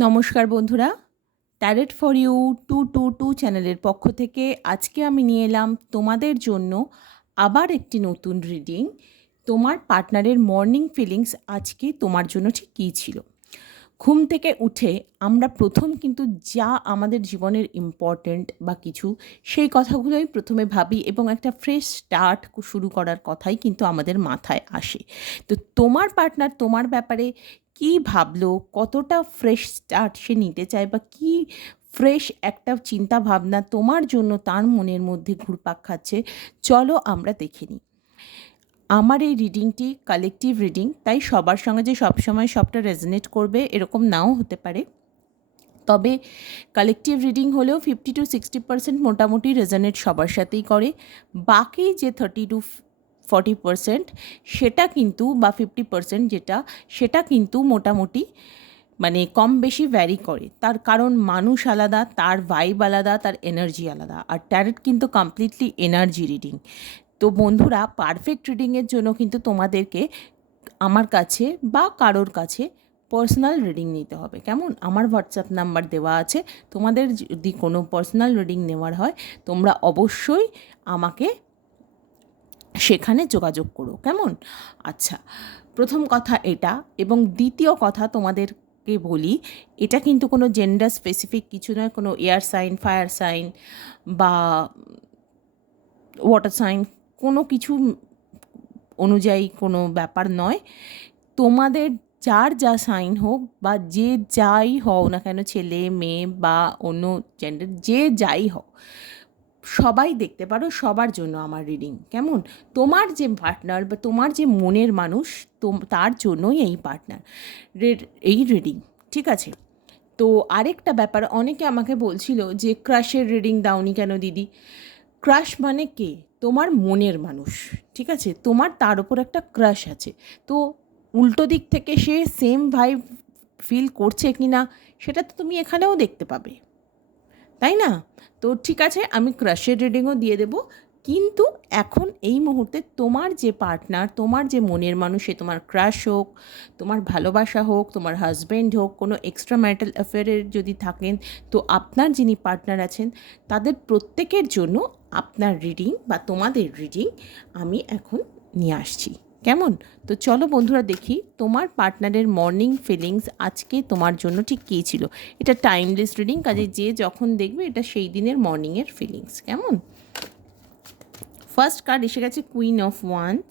নমস্কার বন্ধুরা tarot for you two two two চ্যানেলের পক্ষ থেকে আজকে আমি নিয়ে এলাম তোমাদের জন্য আবার একটি নতুন রিডিং তোমার পার্টনারের মর্নিং ফিলিংস আজকে তোমার জন্য ঠিক কী ছিল? ঘুম থেকে উঠে আমরা প্রথম কিন্তু যা আমাদের জীবনের ইম্পর্ট্যান্ট বা কিছু, সেই কথাগুলোই প্রথমে ভাবি এবং একটা ফ্রেশ স্টার্ট শুরু করার কথাই কিন্তু আমাদের মাথায় আসে। তো তোমার পার্টনার তোমার ব্যাপারে কী ভাবলো? কতটা ফ্রেশ স্টার্ট সে নিতে চায় বা কী ফ্রেশ একটা চিন্তা ভাবনা তোমার জন্য তার মনের মধ্যে ঘুরপাক খাচ্ছে? চলো আমরা দেখে নিই। আমার এই রিডিংটি কালেকটিভ রিডিং তাই সবার সঙ্গে যে সবসময় সবটা রেজনেট করবে এরকম নাও হতে পারে। তবে কালেকটিভ রিডিং হলেও ফিফটি টু সিক্সটি পার্সেন্ট মোটামুটি রেজনেট সবার সাথেই করে। বাকি যে থার্টি টু ফর্টি পার্সেন্ট সেটা কিন্তু বা ফিফটি পার্সেন্ট যেটা, সেটা কিন্তু মোটামুটি মানে কম বেশি ভ্যারি করে। তার কারণ মানুষ আলাদা, তার ভাইব আলাদা, তার এনার্জি আলাদা। আর ট্যারেট কিন্তু কমপ্লিটলি এনার্জি রিডিং তো বন্ধুরা পারফেক্ট রিডিংয়ের জন্য কিন্তু তোমাদেরকে আমার কাছে বা কারোর কাছে পার্সোনাল রিডিং নিতে হবে। কেমন? আমার হোয়াটসঅ্যাপ নাম্বার দেওয়া আছে। তোমাদের যদি কোনো পার্সোনাল রিডিং নেওয়ার হয়, তোমরা অবশ্যই আমাকে সেখানে যোগাযোগ করো, কেমন? আচ্ছা প্রথম কথা এটা এবং দ্বিতীয় কথা তোমাদেরকে বলি, এটা কিন্তু কোনো জেন্ডার স্পেসিফিক কিছু নয়, কোনো এয়ার সাইন ফায়ার সাইন বা ওয়াটার সাইন কোনো কিছু অনুযায়ী কোনো ব্যাপার নয়। তোমাদের যার যা সাইন হোক বা যে যাই হও না কেন, ছেলে, মেয়ে বা অন্য জেন্ডার যে যাই হোক সবাই দেখতে পারো, সবার জন্য আমার রিডিং কেমন? তোমার যে পার্টনার বা তোমার যে মনের মানুষ তার জন্যই এই পার্টনার এই রিডিং ঠিক আছে? তো আরেকটা ব্যাপার, অনেকে আমাকে বলছিল যে ক্রাশের রিডিং দাওনি কেন দিদি? ক্রাশ মানে কে? তোমার মনের মানুষ, ঠিক আছে? তোমার, তার উপর একটা ক্রাশ আছে। তো উল্টো দিক থেকে সে সেম ভাইব ফিল করছে কি না সেটা তো তুমি এখানেও দেখতে পাবে। তাই না? তো ঠিক আছে, আমি ক্রাশের রিডিংও দিয়ে দেবো। কিন্তু এখন এই মুহূর্তে তোমার যে পার্টনার তোমার যে মনের মানুষ, সে তোমার ক্রাশ হোক, তোমার ভালোবাসা হোক, তোমার হাজব্যান্ড হোক, কোনো এক্সট্রা ম্যারিটাল অ্যাফেয়ারের যদি থাকেন, তো আপনার যিনি পার্টনার আছেন, তাদের প্রত্যেকের জন্য আপনার রিডিং বা তোমাদের রিডিং আমি এখন নিয়ে আসছি। কেমন? তো চলো বন্ধুরা দেখি, তোমার পার্টনারের মর্নিং ফিলিংস আজকে তোমার জন্য ঠিক কী ছিল? এটা টাইমলেস রিডিং কাজে যে যখন দেখবে এটা সেই দিনের মর্নিংয়ের ফিলিংস কেমন? ফার্স্ট কার্ড এসে গেছে queen of wands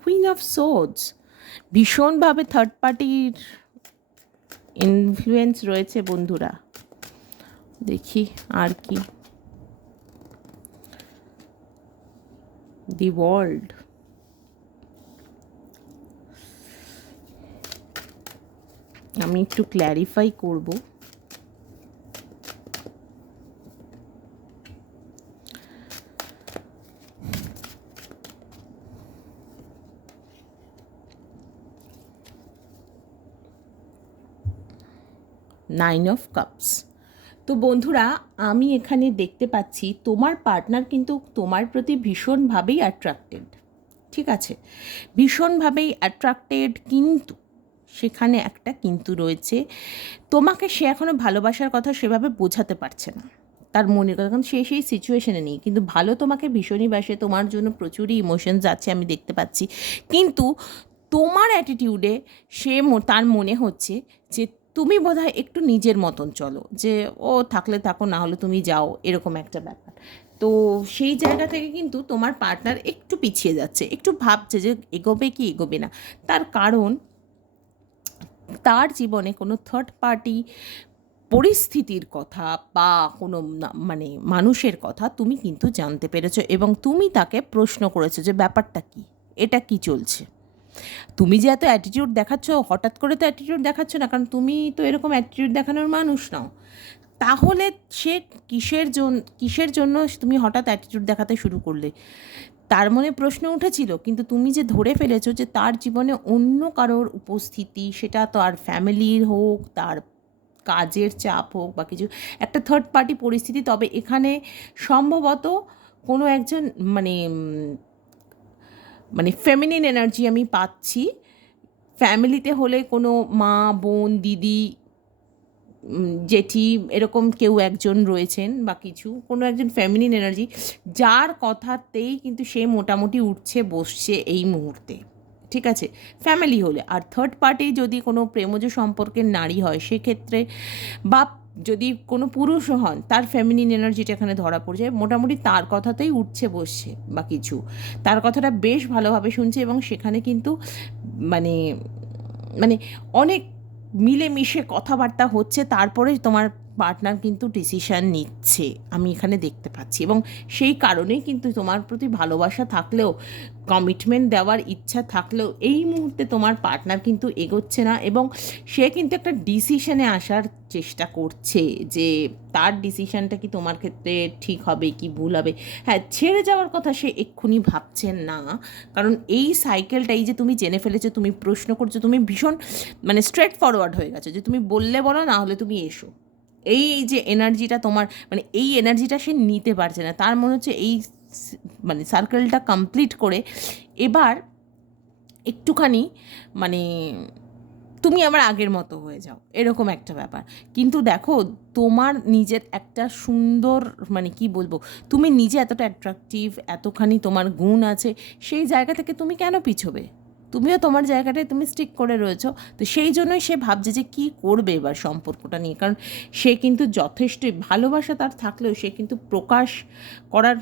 queen of swords ভীষণভাবে থার্ড পার্টির ইনফ্লুয়েন্স রয়েছে বন্ধুরা। দেখি আর কি। দি ওয়ার্ল্ড আমি একটু ক্ল্যারিফাই করব। Nine of cups. তো বন্ধুরা, আমি এখানে দেখতে পাচ্ছি তোমার পার্টনার কিন্তু তোমার প্রতি ভীষণভাবেই অ্যাট্রাক্টেড ঠিক আছে? ভীষণভাবেই অ্যাট্রাক্টেড কিন্তু সেখানে একটা কিন্তু রয়েছে। তোমাকে সে এখনও ভালোবাসার কথা সেভাবে বোঝাতে পারছে না। তার মনের কথা, কারণ সে সেই সিচুয়েশনে নেই। কিন্তু ভালো তোমাকে ভীষণই বাসে, তোমার জন্য প্রচুরই ইমোশনস আছে আমি দেখতে পাচ্ছি। কিন্তু তোমার অ্যাটিটিউডে সে তার মনে হচ্ছে যে তুমি বোধহয় একটু নিজের মতন চলো, যে ও থাকলে থাকো, না হলে তুমি যাও, এরকম একটা ব্যাপার। তো সেই জায়গা থেকে কিন্তু তোমার পার্টনার একটু পিছিয়ে যাচ্ছে, একটু ভাবছে যে এগোবে কি এগোবে না। তার কারণ, তার জীবনে কোনো থার্ড পার্টি পরিস্থিতির কথা বা কোনো মানে মানুষের কথা তুমি কিন্তু জানতে পেরেছ এবং তুমি তাকে প্রশ্ন করেছ যে ব্যাপারটা কি, এটা কি চলছে। তুমি যে এত অ্যাটিটিউড দেখাচ্ছ, হঠাৎ করে তো অ্যাটিটিউড দেখাচ্ছ না, কারণ তুমি তো এরকম অ্যাটিটিউড দেখানোর মানুষ নাও। তাহলে সে কিসের জন্য কিসের জন্য তুমি হঠাৎ অ্যাটিটিউড দেখাতে শুরু করলে? তার মনে প্রশ্ন উঠেছিল, কিন্তু তুমি যে ধরে ফেলেছো যে তার জীবনে অন্য কারোর উপস্থিতি, সেটা তো আর ফ্যামিলির হোক, তার কাজের চাপ হোক বা কিছু, একটা থার্ড পার্টি পরিস্থিতি, তবে এখানে সম্ভবত কোনো একজন মানে মানে ফেমিনিন এনার্জি আমি পাচ্ছি। ফ্যামিলিতে হলে কোনো মা, বোন, দিদি জেঠি এরকম কেউ একজন রয়েছেন বা কিছু, কোনো একজন ফ্যামিলিন এনার্জি যার কথাতেই কিন্তু সে মোটামুটি উঠছে, বসছে এই মুহূর্তে। ঠিক আছে? ফ্যামিলি হলে। আর থার্ড পার্টি যদি কোনো প্রেমজ সম্পর্কের নারী হয়, সেক্ষেত্রে বা যদি কোনো পুরুষও হন, তার ফ্যামিলিন এনার্জিটা এখানে ধরা পড়ে যায়। মোটামুটি তার কথাতেই উঠছে, বসছে বা কিছু। তার কথাটা বেশ ভালোভাবে শুনছে এবং সেখানে কিন্তু মানে মানে অনেক মিলেমিশে কথাবার্তা হচ্ছে। তারপরে তোমার পার্টনার কিন্তু ডিসিশান নিচ্ছে, আমি এখানে দেখতে পাচ্ছি। এবং সেই কারণেই কিন্তু তোমার প্রতি ভালোবাসা থাকলেও কমিটমেন্ট দেওয়ার ইচ্ছা থাকলেও, এই মুহূর্তে তোমার পার্টনার কিন্তু এগোচ্ছে না এবং সে কিন্তু একটা ডিসিশনে আসার চেষ্টা করছে যে তার ডিসিশনটা কি তোমার ক্ষেত্রে ঠিক হবে, কি ভুল হবে। হ্যাঁ ছেড়ে যাওয়ার কথা সে এক্ষুনি ভাবছে না। কারণ এই সাইকেলটা এই যে তুমি জেনে ফেলেছো, তুমি প্রশ্ন করছ, তুমি ভীষণ মানে স্ট্রেট ফরওয়ার্ড হয়ে গেছো যে তুমি বললে বলো, না হলে তুমি এসো। এই যে এনার্জিটা তোমার মানে এই এনার্জিটা সে নিতে পারছে না। তার মনে হচ্ছে এই মানে সার্কেলটা কমপ্লিট করে এবার একটুখানি মানে তুমি আমার আগের মতো হয়ে যাও। এরকম একটা ব্যাপার। কিন্তু দেখো, তোমার নিজের একটা সুন্দর মানে কি বলব, তুমি নিজে এতটা অ্যাট্রাকটিভ এতখানি তোমার গুণ আছে, সেই জায়গা থেকে তুমি কেন পিছোবে? তুমিও তোমার জায়গাটায় তুমি স্টিক করে রয়েছো। তো সেই জন্যই সে ভাবছে যে কী করবে এবার সম্পর্কটা নিয়ে। কারণ সে কিন্তু যথেষ্ট ভালোবাসা তার থাকলেও সে কিন্তু প্রকাশ করার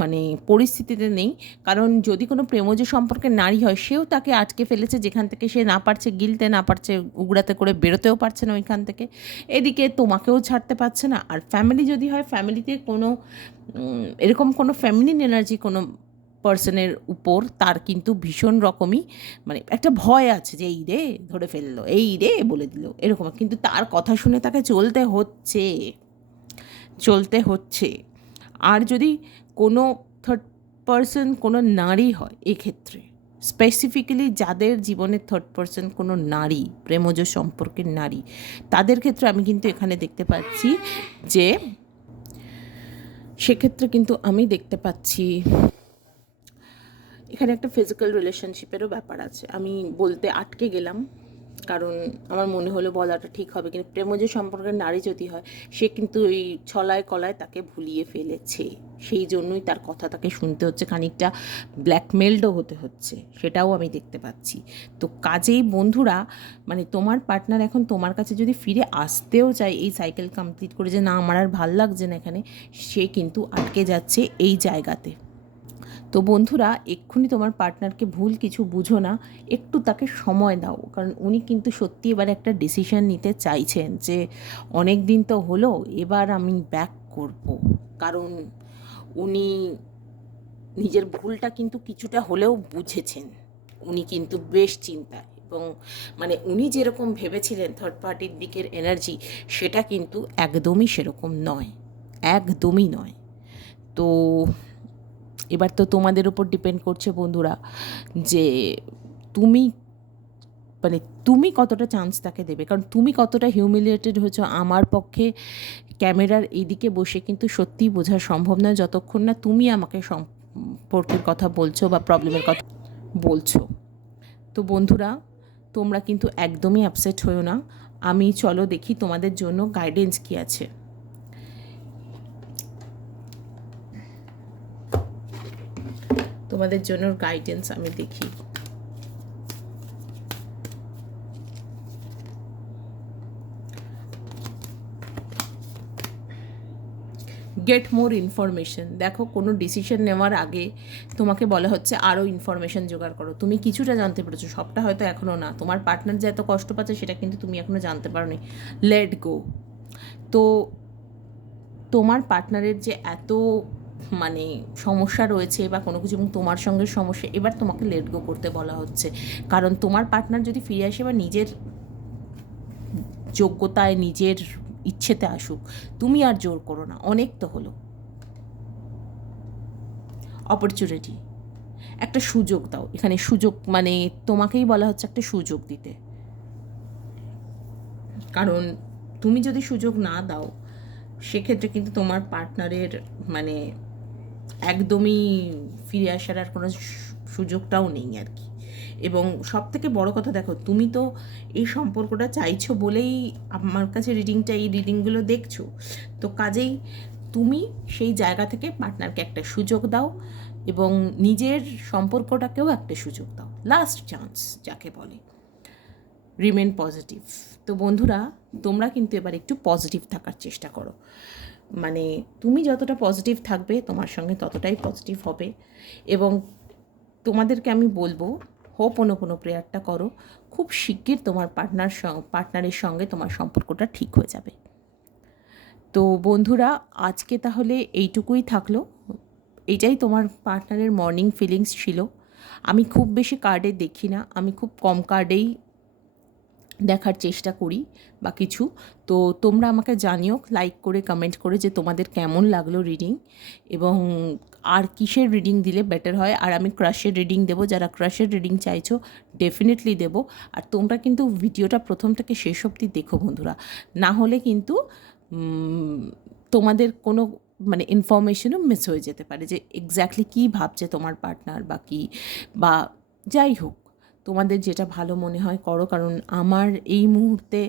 মানে পরিস্থিতিতে নেই। কারণ যদি কোনো প্রেমজ সম্পর্কে নারী হয়, সেও তাকে আটকে ফেলেছে যেখান থেকে সে না পারছে গিলতে, না পারছে উগড়াতে করে বেরোতেও পারছে না ওইখান থেকে। এদিকে তোমাকেও ছাড়তে পারছে না। আর ফ্যামিলি যদি হয় ফ্যামিলিতে কোনো এরকম কোনো ফ্যামিলিন এনার্জি কোনো পার্সনের উপর তার কিন্তু ভীষণ রকমই মানে একটা ভয় আছে যে, এই রে, ধরে ফেলল, এই রে, বলে দিল। এরকম। কিন্তু তার কথা শুনে তাকে চলতে হচ্ছে। চলতে হচ্ছে। আর যদি কোনো থার্ড পার্সন কোনো নারী হয় এক্ষেত্রে স্পেসিফিক্যালি যাদের জীবনে থার্ড পার্সন কোনো নারী, প্রেমজ সম্পর্কের নারী, তাদের ক্ষেত্রে আমি কিন্তু এখানে দেখতে পাচ্ছি যে, সেক্ষেত্রে কিন্তু আমি দেখতে পাচ্ছি এখানে একটা ফিজিক্যাল রিলেশনশিপেরও ব্যাপার আছে। আমি বলতে আটকে গেলাম, কারণ আমার মনে হলো বলাটা ঠিক হবে কিন্তু প্রেমজ সম্পর্কের নারী যদি হয়, সে কিন্তু ওই ছলায় কলায় তাকে ভুলিয়ে ফেলেছে। সেই জন্যই তার কথা তাকে শুনতে হচ্ছে, খানিকটা ব্ল্যাকমেলডও হতে হচ্ছে, সেটাও আমি দেখতে পাচ্ছি। তো কাজেই বন্ধুরা মানে তোমার পার্টনার এখন তোমার কাছে যদি ফিরে আসতেও চায়, এই সাইকেল কমপ্লিট করে যে না, আমার আর ভালো লাগছে না এখানে, সে কিন্তু আটকে যাচ্ছে এই জায়গাতে। তো বন্ধুরা, এক্ষুনি তোমার পার্টনারকে ভুল কিছু বুঝো না, একটু তাকে সময় দাও। কারণ উনি কিন্তু সত্যি এবার একটা ডিসিশন নিতে চাইছেন যে, অনেক দিন তো হলো, এবার আমি ব্যাক করব। কারণ উনি নিজের ভুলটা কিন্তু কিছুটা হলেও বুঝেছেন। উনি কিন্তু বেশ চিন্তায় এবং মানে উনি যেরকম ভেবেছিলেন থার্ড পার্টির দিকের এনার্জি সেটা কিন্তু একদমই সেরকম নয়। একদমই নয়। তো এবার তো তোমাদের উপর ডিপেন্ড করছে বন্ধুরা যে তুমি মানে তুমি কতটা চান্স তাকে দেবে? কারণ তুমি কতটা হিউমিলিয়েটেড হয়েছো আমার পক্ষে ক্যামেরার এইদিকে বসে কিন্তু সত্যিই বোঝা সম্ভব নয় যতক্ষণ না তুমি আমাকে সম্পর্কের কথা বলছো বা প্রবলেমের কথা বলছো। তো বন্ধুরা, তোমরা কিন্তু একদমই আপসেট হয়েও না। আমি চলো দেখি তোমাদের জন্য গাইডেন্স কী আছে। তোমাদের জন্য গাইডেন্স আমি দেখি। গেট মোর ইনফরমেশন দেখো, কোনো ডিসিশন নেওয়ার আগে তোমাকে বলা হচ্ছে আরও ইনফরমেশন জোগাড় করো। তুমি কিছুটা জানতে পেরেছ, সবটা হয়তো এখনও না। তোমার পার্টনার যে এত কষ্ট পাচ্ছে, সেটা কিন্তু তুমি এখনও জানতে পারো নি লেট গো তো তোমার পার্টনারের যে এত মানে সমস্যা রয়েছে বা কোনো কিছু এবং তোমার সঙ্গে সমস্যা, এবার তোমাকে লেট গো করতে বলা হচ্ছে। কারণ তোমার পার্টনার যদি ফিরে আসে বা নিজের যোগ্যতায়, নিজের ইচ্ছেতে আসুক, তুমি আর জোর করো না। অনেক তো হলো। অপরচুনিটি একটা সুযোগ দাও। এখানে সুযোগ মানে তোমাকেই বলা হচ্ছে একটা সুযোগ দিতে। কারণ তুমি যদি সুযোগ না দাও, সেক্ষেত্রে কিন্তু তোমার পার্টনারের মানে একদমই ফিরে আসার আর কোনো সুযোগটাও নেই আর কি। এবং সব থেকে বড় কথা দেখো, তুমি তো এই সম্পর্কটা চাইছো বলেই আমার কাছে রিডিংটা এই রিডিংগুলো দেখছ। তো কাজেই তুমি সেই জায়গা থেকে পার্টনারকে একটা সুযোগ দাও এবং নিজের সম্পর্কটাকেও একটা সুযোগ দাও। লাস্ট চান্স যাকে বলে। রিমেন পজিটিভ তো বন্ধুরা, তোমরা কিন্তু এবার একটু পজিটিভ থাকার চেষ্টা করো। মানে তুমি যতটা পজিটিভ থাকবে, তোমার সঙ্গে ততটাই পজিটিভ হবে। এবং তোমাদেরকে আমি বলব হোপ কোনো কোনো প্রেয়ারটা করো। খুব শিগগির তোমার পার্টনার পার্টনারের সঙ্গে তোমার সম্পর্কটা ঠিক হয়ে যাবে। তো বন্ধুরা, আজকে তাহলে এইটুকুই থাকল। এইটাই তোমার পার্টনারের মর্নিং ফিলিংস ছিল। আমি খুব বেশি কার্ডে দেখি না। আমি খুব কম কার্ডেই দেখার চেষ্টা করি বা কিছু। তো তোমরা আমাকে জানিও লাইক করে কমেন্ট করে যে তোমাদের কেমন লাগল রিডিং এবং আর কিসের রিডিং দিলে বেটার হয়। আর আমি ক্রাশের রিডিং দেবো, যারা ক্রাশের রিডিং চাইছো ডেফিনেটলি দেবো। আর তোমরা কিন্তু ভিডিওটা প্রথম থেকে শেষ অবধি দেখো বন্ধুরা। না হলে কিন্তু তোমাদের কোনো মানে ইনফরমেশনও মিস হয়ে যেতে পারে যে এক্স্যাক্টলি কী ভাবছে তোমার পার্টনার বা কী, বা যাই হোক। তোমাদের যেটা ভালো মনে হয় করো, কারণ আমার এই মুহূর্তে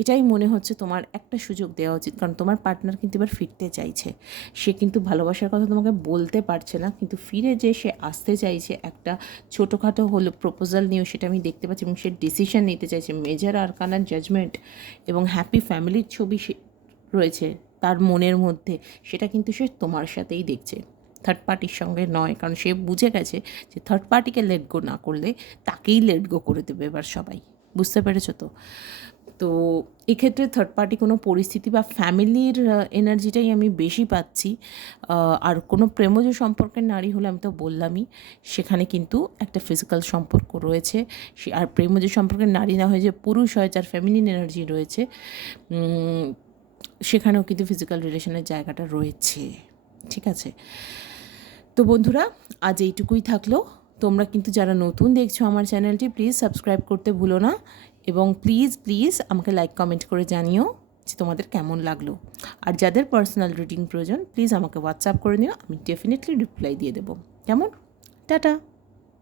এটাই মনে হচ্ছে তোমার একটা সুযোগ দেওয়া উচিত। কারণ তোমার পার্টনার কিন্তু এবার ফিরতে চাইছে। সে কিন্তু ভালোবাসার কথা তোমাকে বলতে পারছে না, কিন্তু ফিরে যে সে আসতে চাইছে একটা ছোটোখাটো হলো প্রপোজাল নিয়েও সেটা আমি দেখতে পাচ্ছি এবং সে ডিসিশন নিতে চাইছে। মেজর আরকানার জাজমেন্ট এবং হ্যাপি ফ্যামিলির ছবি সে রয়েছে তার মনের মধ্যে, সেটা কিন্তু সে তোমার সাথেই দেখছে। থার্ড পার্টির সঙ্গে নয়, কারণ সে বুঝে গেছে যে থার্ড পার্টিকে লেট গো না করলে তাকেই লেট গো করে দেবে এবার সবাই। বুঝতে পেরেছ তো? তো এক্ষেত্রে থার্ড পার্টি কোনো পরিস্থিতি বা ফ্যামিলির এনার্জিটাই আমি বেশি পাচ্ছি। আর কোনো প্রেমজ সম্পর্কের নারী হলে আমি তো বললামই, সেখানে কিন্তু একটা ফিজিক্যাল সম্পর্ক রয়েছে। আর প্রেমজ সম্পর্কের নারী না হয়ে যে পুরুষ হয়, যার ফ্যামিলিন এনার্জি রয়েছে সেখানেও কিন্তু ফিজিক্যাল রিলেশনের জায়গাটা রয়েছে। ঠিক আছে? তো বন্ধুরা, আজ এইটুকুই থাকল। তোমরা কিন্তু যারা নতুন দেখছ আমার চ্যানেলটি প্লিজ সাবস্ক্রাইব করতে ভুলো না এবং প্লিজ প্লিজ আমাকে লাইক কমেন্ট করে জানিও যে তোমাদের কেমন লাগল। আর যাদের পার্সোনাল রিডিং প্রয়োজন প্লিজ আমাকে হোয়াটসঅ্যাপ করে নিও, আমি ডেফিনেটলি রিপ্লাই দিয়ে দেবো। কেমন? টাটা!